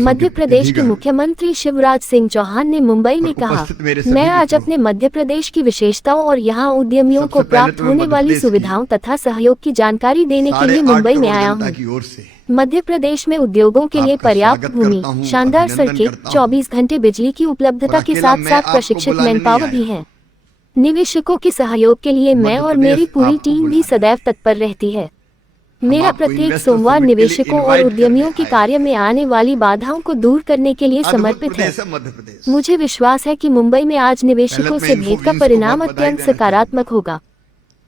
मध्य प्रदेश के मुख्यमंत्री शिवराज सिंह चौहान ने मुंबई में कहा, मैं आज अपने मध्य प्रदेश की विशेषताओं और यहां उद्यमियों को प्राप्त होने वाली सुविधाओं तथा सहयोग की जानकारी देने के लिए मुंबई में आया हूं। मध्य प्रदेश में उद्योगों के लिए पर्याप्त भूमि, शानदार सड़कें, 24 घंटे बिजली की उपलब्धता के साथ साथ प्रशिक्षित मैनपावर भी है। निवेशकों के सहयोग के लिए मैं और मेरी पूरी टीम भी सदैव तत्पर रहती है। मेरा प्रत्येक सोमवार निवेशकों और उद्यमियों के कार्य में आने वाली बाधाओं को दूर करने के लिए समर्पित है। मुझे विश्वास है कि मुंबई में आज निवेशकों से भेंट का परिणाम अत्यंत सकारात्मक होगा।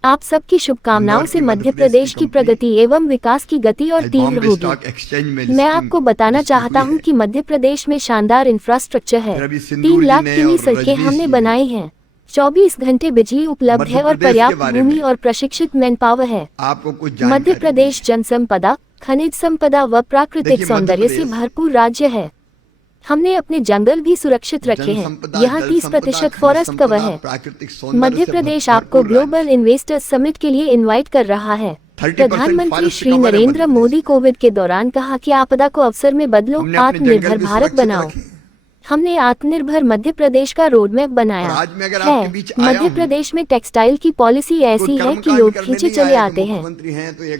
आप सबकी शुभकामनाओं से मध्य प्रदेश की प्रगति एवं विकास की गति और तीव्र होगी। मैं आपको बताना चाहता हूं कि मध्य प्रदेश में शानदार इंफ्रास्ट्रक्चर है। 3 लाख की सड़कें हमने बनाई हैं, 24 घंटे बिजली उपलब्ध है और पर्याप्त भूमि और प्रशिक्षित मैनपावर है। मध्य प्रदेश जनसंपदा, खनिज संपदा व प्राकृतिक सौंदर्य से भरपूर राज्य है। हमने अपने जंगल भी सुरक्षित रखे हैं। यहाँ 30% फॉरेस्ट कवर है। मध्य प्रदेश आपको ग्लोबल इन्वेस्टर्स समिट के लिए इनवाइट कर रहा है। प्रधानमंत्री श्री नरेंद्र मोदी कोविड के दौरान कहा कि आपदा को अवसर में बदलो, आत्मनिर्भर भारत बनाओ। हमने आत्मनिर्भर मध्य प्रदेश का रोड मैप बनाया है। मध्य प्रदेश में टेक्सटाइल की पॉलिसी ऐसी है कि लोग खींचे चले आते हैं।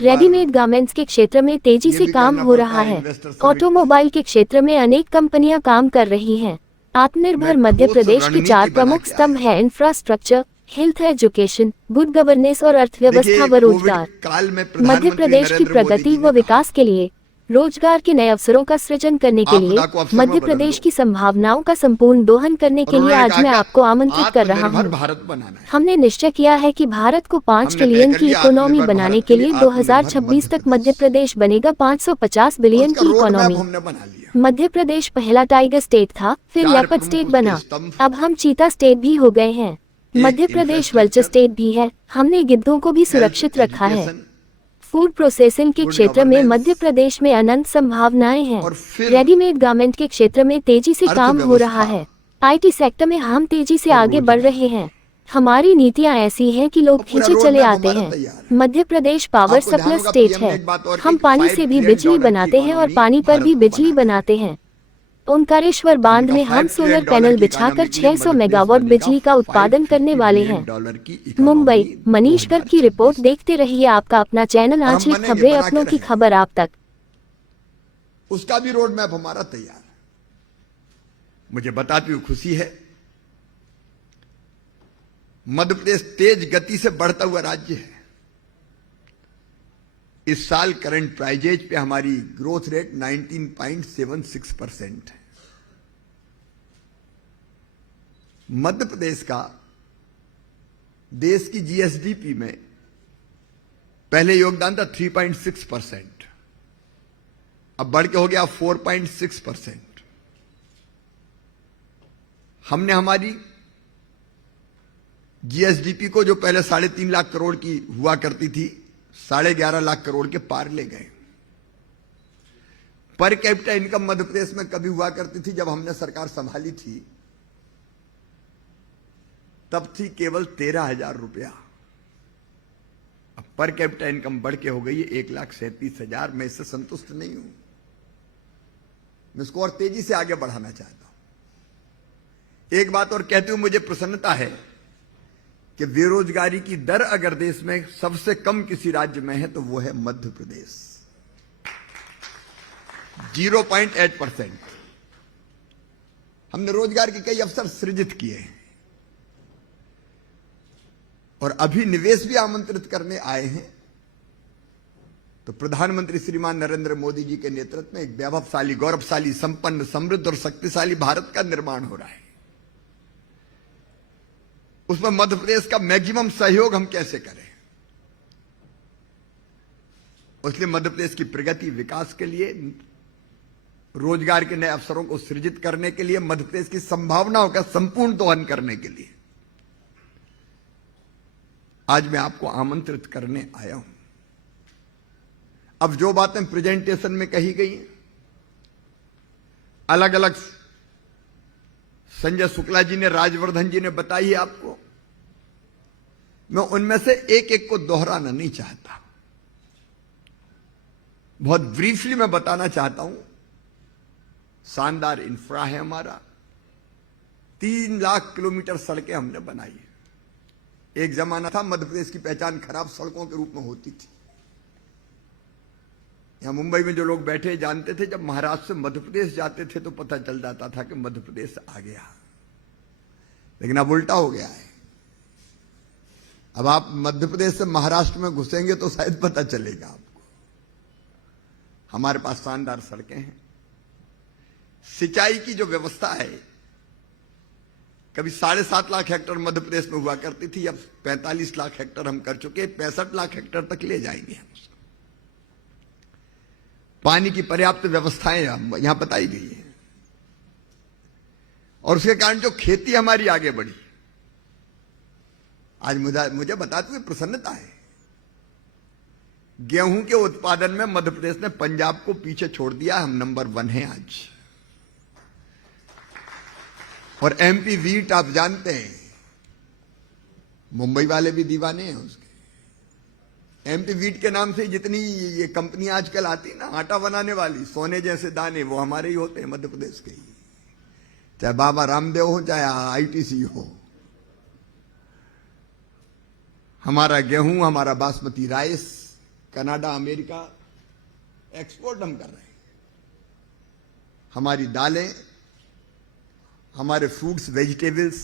रेडीमेड गारमेंट्स के क्षेत्र में तेजी से काम हो रहा है। ऑटोमोबाइल के क्षेत्र में अनेक कंपनियां काम कर रही हैं। आत्मनिर्भर मध्य प्रदेश के 4 प्रमुख स्तंभ है: infrastructure, health, education, good governance और अर्थव्यवस्था व रोजगार। मध्य प्रदेश की प्रगति व विकास के लिए, रोजगार के नए अवसरों का सृजन करने के लिए, मध्य प्रदेश की संभावनाओं का संपूर्ण दोहन करने के लिए आज मैं आपको आमंत्रित कर रहा हूं। हमने निश्चय किया है कि भारत को 5 ट्रिलियन की इकोनॉमी बनाने के लिए 2026 तक मध्य प्रदेश बनेगा 550 बिलियन की इकोनॉमी। मध्य प्रदेश पहला टाइगर स्टेट था, फिर लेपर्ड स्टेट बना, अब हम चीता स्टेट भी हो गए हैं। मध्य प्रदेश वल्चर स्टेट भी है। हमने गिद्धों को भी सुरक्षित रखा है। फूड प्रोसेसिंग के क्षेत्र में मध्य प्रदेश में अनंत संभावनाएं हैं। रेडीमेड गारमेंट के क्षेत्र में तेजी से काम हो रहा है। आईटी सेक्टर में हम तेजी से आगे बढ़ रहे हैं। हमारी नीतियां ऐसी हैं कि लोग खींचे चले आते हैं। Madhya Pradesh power supply state है। हम पानी से भी बिजली बनाते हैं और पानी पर भी बिजली बनाते हैं। ओंकारेश्वर बांध में हम सोलर पैनल बिछाकर 600 मेगावाट बिजली का उत्पादन करने वाले हैं। मुंबई, मनीष गर्ग की रिपोर्ट देखते रहिए आपका अपना चैनल आंचलिक खबरें, अपनों की खबर आप तक। उसका भी रोड मैप हमारा तैयार है। मुझे बताती हुई खुशी है, मध्य प्रदेश तेज गति से बढ़ता हुआ राज्य है। इस साल करंट प्राइजेज पे हमारी ग्रोथ रेट 19.76% है। मध्य प्रदेश का देश की जीएसडीपी में पहले योगदान था 3.6%, अब बढ़ के हो गया 4.6%। हमने हमारी जीएसडीपी को, जो पहले 3.5 लाख करोड़ की हुआ करती थी, 11.5 लाख करोड़ के पार ले गए। Per capita income Madhya Pradesh में कभी हुआ करती थी, जब हमने सरकार संभाली थी तब थी केवल 13,000 रुपया। अब पर कैपिटा इनकम बढ़ के हो गई है 1,37,000। मैं इससे संतुष्ट नहीं हूं। मैं इसको और तेजी से आगे बढ़ाना चाहता हूं। एक बात और कहते हुए मुझे प्रसन्नता है कि बेरोजगारी की दर अगर देश में सबसे कम किसी राज्य में है तो वो है मध्य प्रदेश, 0.8%। हमने रोजगार के कई अवसर सृजित किए हैं और अभी निवेश भी आमंत्रित करने आए हैं। तो प्रधानमंत्री श्रीमान नरेंद्र मोदी जी के नेतृत्व में एक वैभवशाली, गौरवशाली, संपन्न, समृद्ध और शक्तिशाली भारत का निर्माण हो रहा है। उसमें मध्य प्रदेश का मैक्सिमम सहयोग हम कैसे करें, इसलिए मध्य प्रदेश की प्रगति, विकास के लिए, रोजगार के नए अवसरों को सृजित करने के लिए, मध्य प्रदेश की संभावनाओं का संपूर्ण दोहन करने के लिए आज मैं आपको आमंत्रित करने आया हूं। अब जो बातें प्रेजेंटेशन में कही गई, अलग अलग संजय शुक्ला जी ने, राजवर्धन जी ने बताई है आपको, मैं उनमें से एक एक को दोहराना नहीं चाहता। बहुत ब्रीफली मैं बताना चाहता हूं शानदार इंफ्रा है हमारा। 3 लाख किलोमीटर सड़कें हमने बनाई है। एक जमाना था मध्य प्रदेश की पहचान खराब सड़कों के रूप में होती थी। यहां मुंबई में जो लोग बैठे जानते थे, जब महाराष्ट्र से मध्य प्रदेश जाते थे तो पता चल जाता था कि मध्य प्रदेश आ गया। लेकिन अब उल्टा हो गया है। अब आप मध्य प्रदेश से महाराष्ट्र में घुसेंगे तो शायद पता चलेगा आपको। हमारे पास शानदार सड़कें हैं। सिंचाई की जो व्यवस्था है, कभी 7.5 लाख हेक्टेयर मध्य प्रदेश में हुआ करती थी, अब 45 लाख हेक्टेयर हम कर चुके, 65 लाख हेक्टेयर तक ले जाएंगे हम उसको। पानी की पर्याप्त व्यवस्थाएं यहां बताई गई है और उसके कारण जो खेती हमारी आगे बढ़ी, आज मुझे बताते हुए प्रसन्नता है। गेहूं के उत्पादन में मध्य प्रदेश ने पंजाब को पीछे छोड़ दिया। हम नंबर 1 हैं आज। और एमपी वीट आप जानते हैं, मुंबई वाले भी दीवाने हैं उसके। एमपी वीट के नाम से जितनी ये कंपनी आजकल आती ना आटा बनाने वाली, सोने जैसे दाने, वो हमारे ही होते हैं, मध्य प्रदेश के ही। चाहे बाबा रामदेव हो, चाहे आईटीसी हो, हमारा गेहूं, हमारा basmati rice Canada, America export हम कर रहे हैं। हमारी दालें, हमारे फ्रूट्स, वेजिटेबल्स,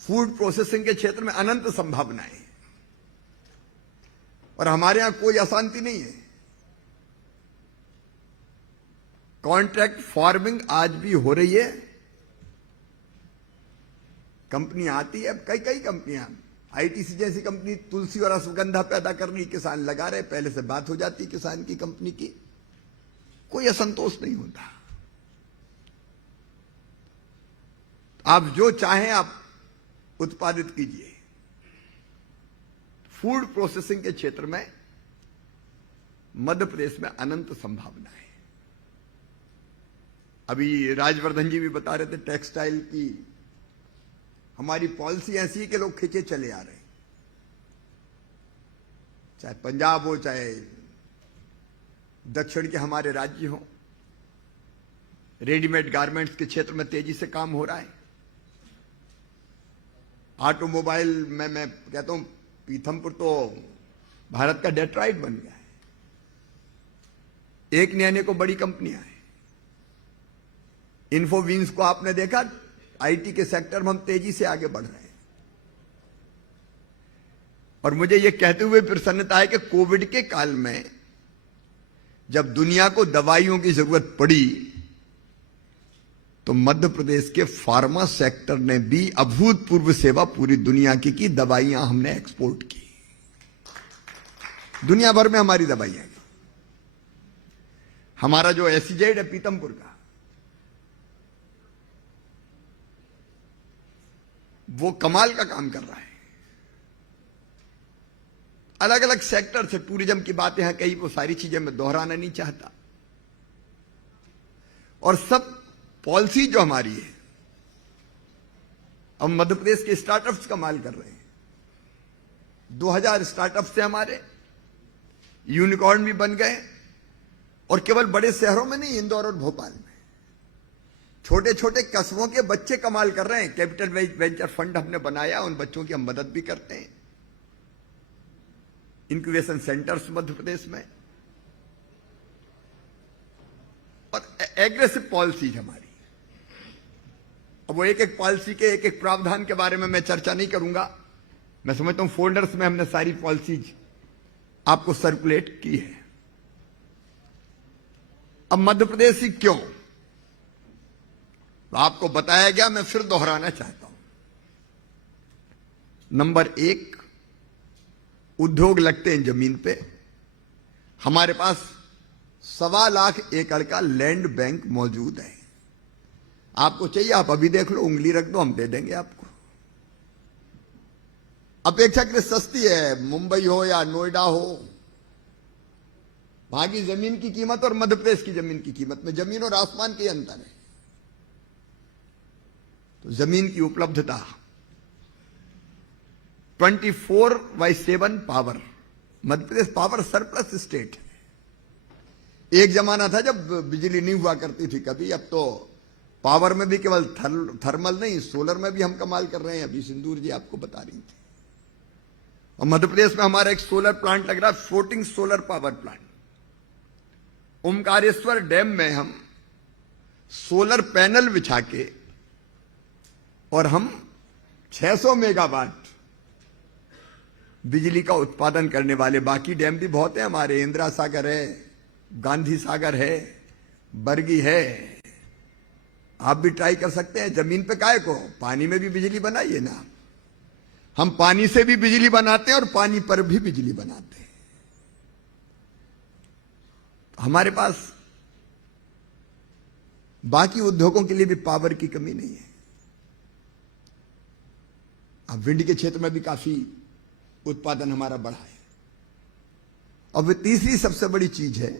फूड प्रोसेसिंग के क्षेत्र में अनंत संभावनाएं। और हमारे यहां कोई अशांति नहीं है। कॉन्ट्रैक्ट फार्मिंग आज भी हो रही है। कंपनी आती है, अब कई कंपनियां, आईटीसी जैसी कंपनी तुलसी और अश्वगंधा पैदा कर रही, किसान लगा रहे, पहले से बात हो जाती किसान की कंपनी की, कोई असंतोष नहीं होता। आप जो चाहें आप उत्पादित कीजिए। फूड प्रोसेसिंग के क्षेत्र में मध्य प्रदेश में अनंत संभावना है। अभी राजवर्धन जी भी बता रहे थे, टेक्सटाइल की हमारी पॉलिसी ऐसी है कि लोग खींचे चले आ रहे हैं। चाहे पंजाब हो, चाहे दक्षिण के हमारे राज्य हो, रेडीमेड गारमेंट्स के क्षेत्र में तेजी से काम हो रहा है। ऑटोमोबाइल में मैं कहता हूं पीथमपुर तो भारत का डेट्रॉइट बन गया है। एक नए को बड़ी कंपनियां हैं। इन्फोवीन्स को आपने देखा, आईटी के सेक्टर में हम तेजी से आगे बढ़ रहे हैं। और मुझे यह कहते हुए प्रसन्नता है कि कोविड के काल में जब दुनिया को दवाइयों की जरूरत पड़ी तो मध्य प्रदेश के फार्मा सेक्टर ने भी अभूतपूर्व सेवा पूरी दुनिया की दवाइयां हमने एक्सपोर्ट की। दुनिया भर में हमारी दवाइयां गई। हमारा जो एसीजेड है पीथमपुर का, वो कमाल का काम कर रहा है। अलग अलग सेक्टर से टूरिज्म की बातें हैं कई, वो सारी चीजें मैं दोहराना नहीं चाहता। और सब पॉलिसी जो हमारी है, अब मध्य प्रदेश के स्टार्टअप्स कमाल कर रहे हैं। 2000 स्टार्टअप से हमारे यूनिकॉर्न भी बन गए। और केवल बड़े शहरों में नहीं, इंदौर और भोपाल में छोटे छोटे कस्बों के बच्चे कमाल कर रहे हैं। कैपिटल वेंचर फंड हमने बनाया, उन बच्चों की हम मदद भी करते हैं। इंक्यूबेशन सेंटर्स मध्य प्रदेश में, और एग्रेसिव पॉलिसीज हमारी। अब वो एक पॉलिसी के एक प्रावधान के बारे में मैं चर्चा नहीं करूंगा। मैं समझता हूं फोल्डर्स में हमने सारी पॉलिसीज आपको सर्कुलेट की है। अब मध्य प्रदेश ही क्यों, तो आपको बताया गया, मैं फिर दोहराना चाहता हूं। नंबर 1, उद्योग लगते हैं जमीन पे। हमारे पास 1.25 लाख एकड़ का लैंड बैंक मौजूद है। आपको चाहिए आप अभी देख लो, उंगली रख दो, हम दे देंगे आपको। अपेक्षाकृत सस्ती है। मुंबई हो या नोएडा हो, वहां की जमीन की कीमत और मध्य प्रदेश की जमीन की कीमत में जमीन और आसमान के अंतर है। तो जमीन की उपलब्धता, 24/7 power. Madhya Pradesh power surplus state है। एक जमाना था जब बिजली नहीं हुआ करती थी कभी, अब तो पावर में भी केवल थर्मल नहीं, सोलर में भी हम कमाल कर रहे हैं। अभी सिंदूर जी आपको बता रही थी। और मध्य प्रदेश में हमारा एक सोलर प्लांट लग रहा है, floating solar power plant. Omkareshwar dam में हम सोलर पैनल बिछा के और हम 600 मेगावाट बिजली का उत्पादन करने वाले। बाकी डैम भी बहुत है हमारे, इंदिरा सागर है, गांधी सागर है, बरगी है। आप भी ट्राई कर सकते हैं। जमीन पे काहे को, पानी में भी बिजली बनाइए ना। हम पानी से भी बिजली बनाते हैं और पानी पर भी बिजली बनाते हैं। हमारे पास बाकी उद्योगों के लिए भी पावर की कमी नहीं है। अब विंड के क्षेत्र में भी काफी उत्पादन हमारा बढ़ा है। अब तीसरी सबसे बड़ी चीज है,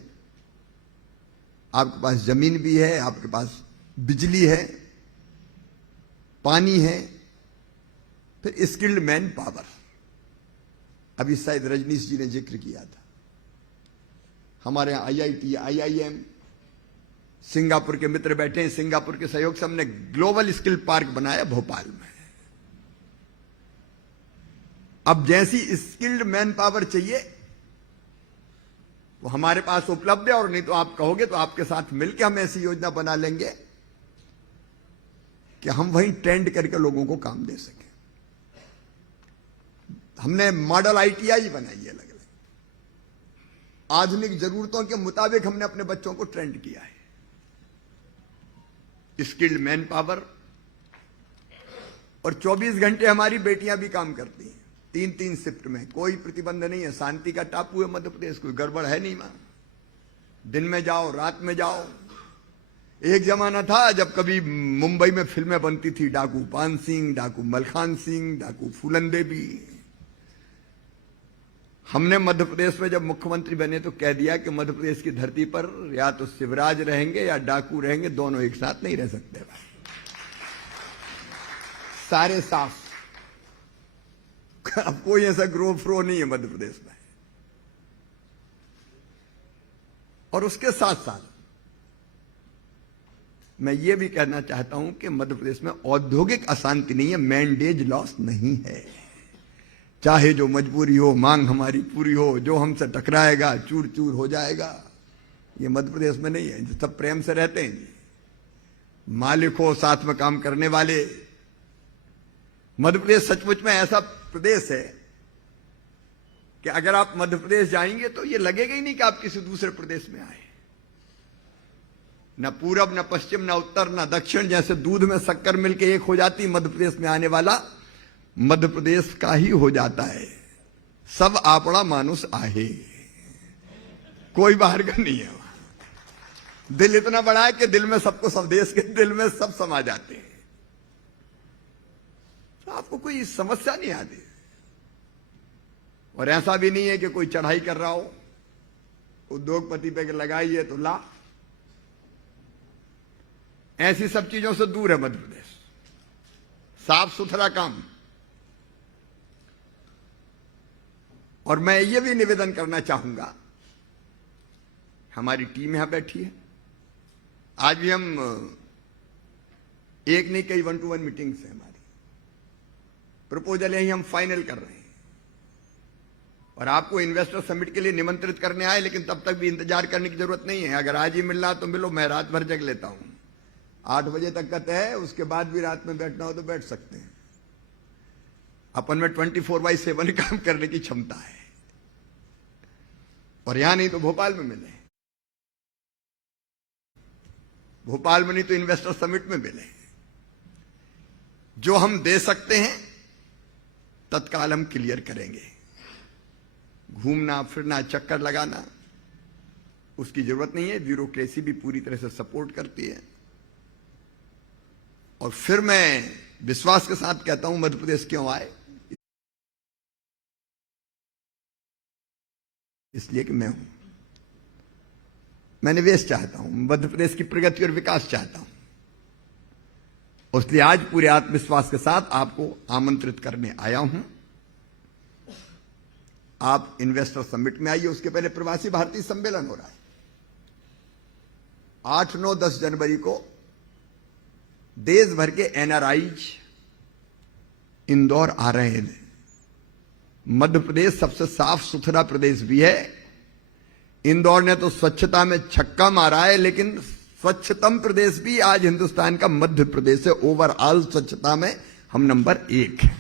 आपके पास जमीन भी है, आपके पास बिजली है, पानी है, फिर स्किल्ड मैन पावर। अभी शायद रजनीश जी ने जिक्र किया था, हमारे यहां IIT, IIM, सिंगापुर के मित्र बैठे हैं। सिंगापुर के सहयोग से हमने ग्लोबल स्किल पार्क बनाया भोपाल में। अब जैसी स्किल्ड मैन पावर चाहिए वो हमारे पास उपलब्ध है, और नहीं तो आप कहोगे तो आपके साथ मिलकर हम ऐसी योजना बना लेंगे कि हम वहीं ट्रेंड करके लोगों को काम दे सकें। हमने मॉडल ITI बनाई है, अलग अलग आधुनिक जरूरतों के मुताबिक हमने अपने बच्चों को ट्रेंड किया है। स्किल्ड मैन पावर, और 24 घंटे हमारी बेटियां भी काम करती हैं, 3-3 शिफ्ट में। कोई प्रतिबंध नहीं है। शांति का टापू है मध्य प्रदेश, कोई गड़बड़ है नहीं मां। दिन में जाओ, रात में जाओ। एक जमाना था जब कभी मुंबई में फिल्में बनती थी, डाकू पान सिंह, डाकू मलखान सिंह, डाकू फूलन देवी। हमने मध्य प्रदेश में जब मुख्यमंत्री बने तो कह दिया कि मध्य प्रदेश की धरती पर या तो शिवराज रहेंगे या डाकू रहेंगे, दोनों एक साथ नहीं रह सकते। सारे साफ। अब कोई ऐसा ग्रो फ्रो नहीं है मध्य प्रदेश में। और उसके साथ साथ मैं ये भी कहना चाहता हूं कि मध्य प्रदेश में औद्योगिक अशांति नहीं है, मैंडेज लॉस नहीं है। चाहे जो मजबूरी हो, मांग हमारी पूरी हो, जो हमसे टकराएगा चूर चूर हो जाएगा, ये मध्य प्रदेश में नहीं है। सब प्रेम से रहते हैं, मालिक हो, साथ में काम करने वाले। मध्य प्रदेश सचमुच में ऐसा प्रदेश है कि अगर आप मध्य प्रदेश जाएंगे तो ये लगेगा ही नहीं कि आप किसी दूसरे प्रदेश में आए। न पूरब, न पश्चिम, न उत्तर, न दक्षिण। जैसे दूध में शक्कर मिलके एक हो जाती, मध्य प्रदेश में आने वाला मध्य प्रदेश का ही हो जाता है। सब आपड़ा मानुस आहे, कोई बाहर का नहीं है। दिल इतना बड़ा है कि दिल में सबको, सब देश के दिल में सब समा जाते हैं। तो आपको कोई समस्या नहीं आती। और ऐसा भी नहीं है कि कोई चढ़ाई कर रहा हो, उद्योगपति पे लगाई है तो ला। ऐसी सब चीजों से दूर है मध्य प्रदेश। साफ सुथरा काम। और मैं ये भी निवेदन करना चाहूंगा, हमारी टीम यहां बैठी है, आज भी हम एक नहीं कई 1-to-1 मीटिंग्स है हमारी। प्रपोजल यही हम फाइनल कर रहे हैं और आपको इन्वेस्टर समिट के लिए निमंत्रित करने आए, लेकिन तब तक भी इंतजार करने की जरूरत नहीं है। अगर आज ही मिलना तो मिलो, मैं रात भर जग लेता हूं। 8 बजे तक का तय है, उसके बाद भी रात में बैठना हो तो बैठ सकते हैं। अपन में 24/7 काम करने की क्षमता है। और यहां नहीं तो भोपाल में मिले, भोपाल में नहीं तो इन्वेस्टर समिट में मिले। जो हम दे सकते हैं तत्काल हम क्लियर करेंगे। घूमना फिरना, चक्कर लगाना, उसकी जरूरत नहीं है। ब्यूरोक्रेसी भी पूरी तरह से सपोर्ट करती है। और फिर मैं विश्वास के साथ कहता हूं, मध्य प्रदेश क्यों आए? इसलिए कि मैं हूं, मैं निवेश चाहता हूं, मध्य प्रदेश की प्रगति और विकास चाहता हूं। इसलिए आज पूरे आत्मविश्वास के साथ आपको आमंत्रित करने आया हूं। आप इन्वेस्टर समिट में आइए। उसके पहले प्रवासी भारतीय सम्मेलन हो रहा है। 8, 9, 10 जनवरी को देश भर के एनआरआईज इंदौर आ रहे हैं। मध्य प्रदेश सबसे साफ सुथरा प्रदेश भी है। इंदौर ने तो स्वच्छता में छक्का मारा है, लेकिन स्वच्छतम प्रदेश भी आज हिंदुस्तान का मध्य प्रदेश है। ओवरऑल स्वच्छता में हम नंबर 1 हैं।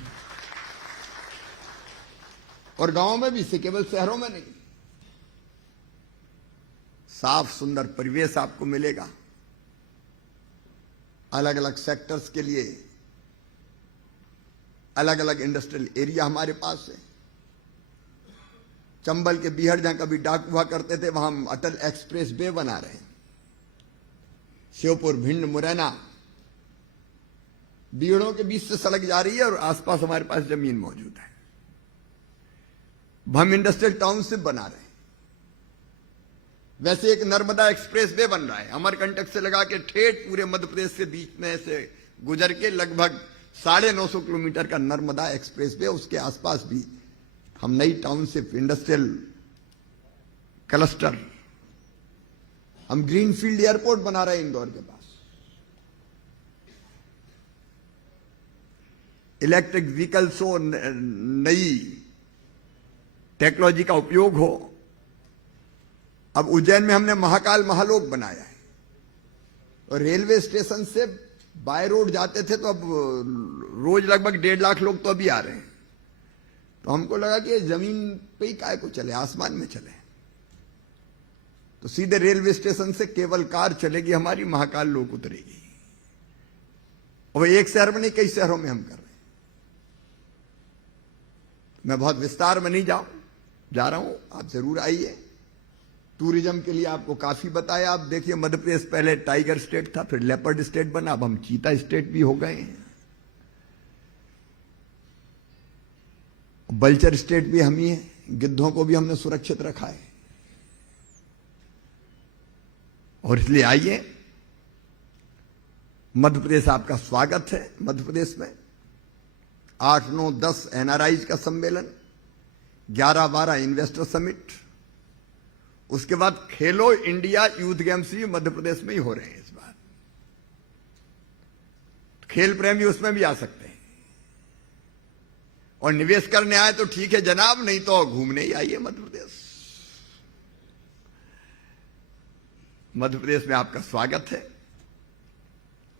और गांवों में भी से, केवल शहरों में नहीं। साफ सुंदर परिवेश आपको मिलेगा। अलग अलग सेक्टर्स के लिए अलग अलग इंडस्ट्रियल एरिया हमारे पास है। चंबल के बीहड़ जहां कभी डाक हुआ करते थे, वहां हम अटल एक्सप्रेस वे बना रहे हैं। श्योपुर, भिंड, मुरैना, बीहड़ों के बीच से सड़क जा रही है और आसपास हमारे पास जमीन मौजूद है। हम इंडस्ट्रियल टाउनशिप बना रहे हैं। वैसे एक नर्मदा एक्सप्रेस वे बन रहा है, अमरकंटक से लगा के ठेठ पूरे मध्य प्रदेश के बीच में से गुजर के लगभग 950 किलोमीटर का नर्मदा एक्सप्रेस वे। उसके आसपास भी हम नई टाउनशिप, इंडस्ट्रियल क्लस्टर, हम ग्रीनफील्ड एयरपोर्ट बना रहे हैं इंदौर के पास। इलेक्ट्रिक व्हीकल्स हो, नई टेक्नोलॉजी का उपयोग हो। अब उज्जैन में हमने महाकाल महालोक बनाया है। और रेलवे स्टेशन से बाय रोड जाते थे तो अब रोज लगभग 1.5 लाख लोग तो अभी आ रहे हैं। तो हमको लगा कि ये जमीन पे ही काय को चले, आसमान में चले। तो सीधे रेलवे स्टेशन से केवल कार चलेगी हमारी, महाकाल लोक उतरेगी। और एक शहर में नहीं, कई शहरों में हम कर रहे हैं। मैं बहुत विस्तार में नहीं जा रहा हूं, आप जरूर आइए। टूरिज्म के लिए आपको काफी बताया। आप देखिए, मध्य प्रदेश पहले टाइगर स्टेट था, फिर लेपर्ड स्टेट बना, अब हम चीता स्टेट भी हो गए हैं। बल्चर स्टेट भी हम ही है। गिद्धों को भी हमने सुरक्षित रखा है। और इसलिए आइए, मध्य प्रदेश आपका स्वागत है। मध्य प्रदेश में 8, 9, 10 एनआरआईज का सम्मेलन, 11, 12 इन्वेस्टर समिट, उसके बाद खेलो इंडिया यूथ गेम्स भी मध्य प्रदेश में ही हो रहे हैं इस बार। खेल प्रेमी उसमें भी आ सकते हैं। और निवेश करने आए तो ठीक है जनाब, नहीं तो घूमने ही आइए मध्य प्रदेश। मध्य प्रदेश में आपका स्वागत है।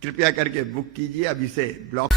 कृपया करके बुक कीजिए अभी से ब्लॉक।